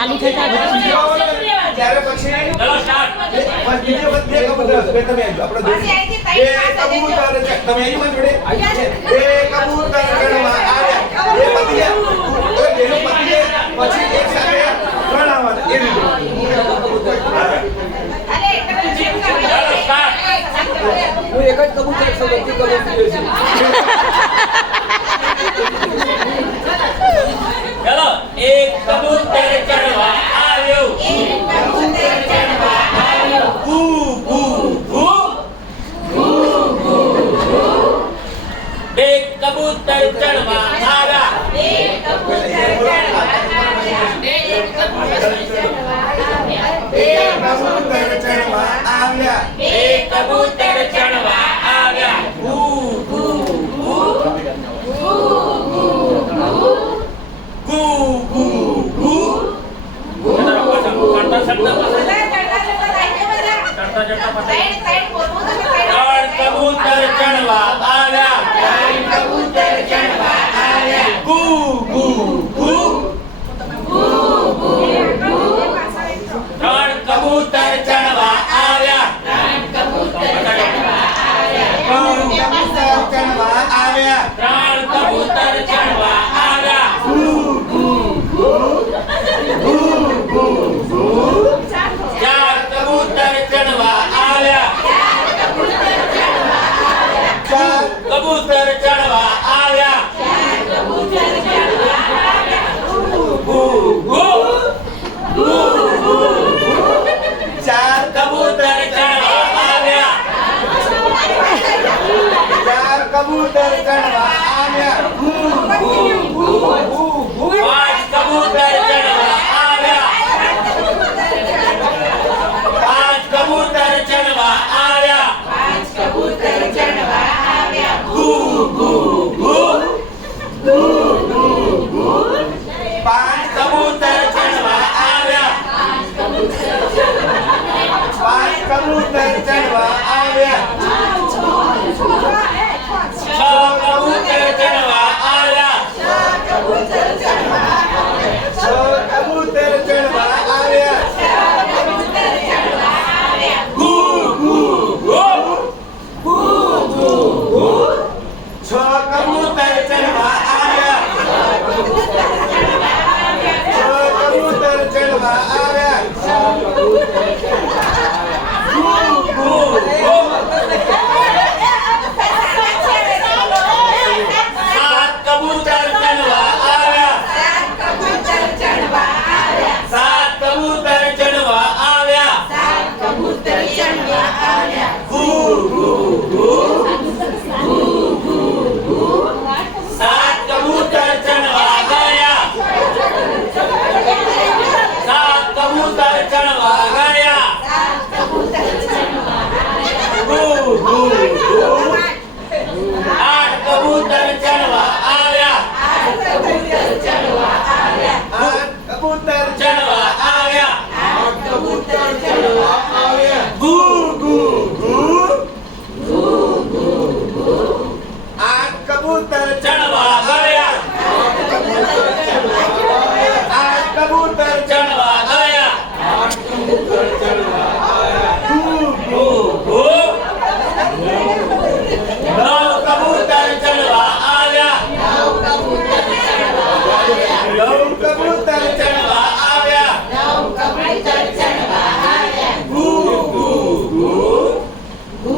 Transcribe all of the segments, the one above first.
ચાલુ થતા ત્યારે પછી ચલો સ્ટાર્ટ બીજો બધે કબૂતર બે તમે આપણે દો એ કબૂતર છે તમે અહીં માં જોડે એ કબૂતર ચણવા આવ્યા એ પતિએ તો બેનો પતિએ પછી એક સાથે ત્રણ આવવાના એ રીતે અરે ચલો સ્ટાર્ટ હું એક જ કબૂતર છું બધી કબૂતર છે ચલો એક કબૂતર ચણવા આવ્યો ગુ ગુ ગુ એક કબૂતર ચણવા આવ્યા એક કબૂતર ચણવા આવ્યા એક કબૂતર ચણવા આવ્યા ગુ ગુ ગુ ગુ ગુ ગુ કબૂતર ચણવા આવ્યા કબૂતર ચણવા આવ્યા ગુ ગુ ગુ ત્રણ કબૂતર ચણવા આવ્યા ચણવા આવ્યા ત્રણ કબૂતર ચણવા આવ્યા ચાર કબૂતર ચણવા આવ્યા ચાર કબૂતર ચણવા આવ્યા ગુ ગુ ચાર કબૂતર ચણવા આવ્યા ચાર કબૂતર ચણવા આવ્યા પાંચ કબૂતર ચણવા આવ્યા પાંચ કબૂતર ચણવા આવ્યા ગુ ગુ ગુ પાંચ કબૂતર ચણવા આવ્યા પાંચ કબૂતર ચણવા આવ્યા છ કબૂતર ચણવા આવ્યા છ કબૂતર ચણવા આવ્યા ગુ ગુ ગુ છ કબૂતર ચણવા આવ્યા છ કબૂતર ચણવા આવ્યા ગુ ગુ સાત કબૂતર ચણવા આવ્યા સાત કબૂતર ચણવા આવ્યા ગુ ગુ ગુ સાત કબૂતર ચણવા ગયા સાત કબૂતર ચણવા ગયા ગુ ગુ ગુ આઠ કબૂતર ચણવા આવ્યા આઠ કબૂતર ચણવા આવ્યા ગુ ગુ ગુ આઠ કબૂતર ચણવા ગયા આઠ કબૂતર ચણવા ગયા ગુ ગુ ગુ નવ કબૂતર ચણવા આવ્યા નવ કબૂતર ચણવા આવ્યા ગુ ગુ ગુ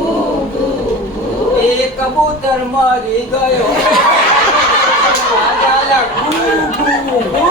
એક કબૂતર મરી ગયો ગુ ગુ ગુ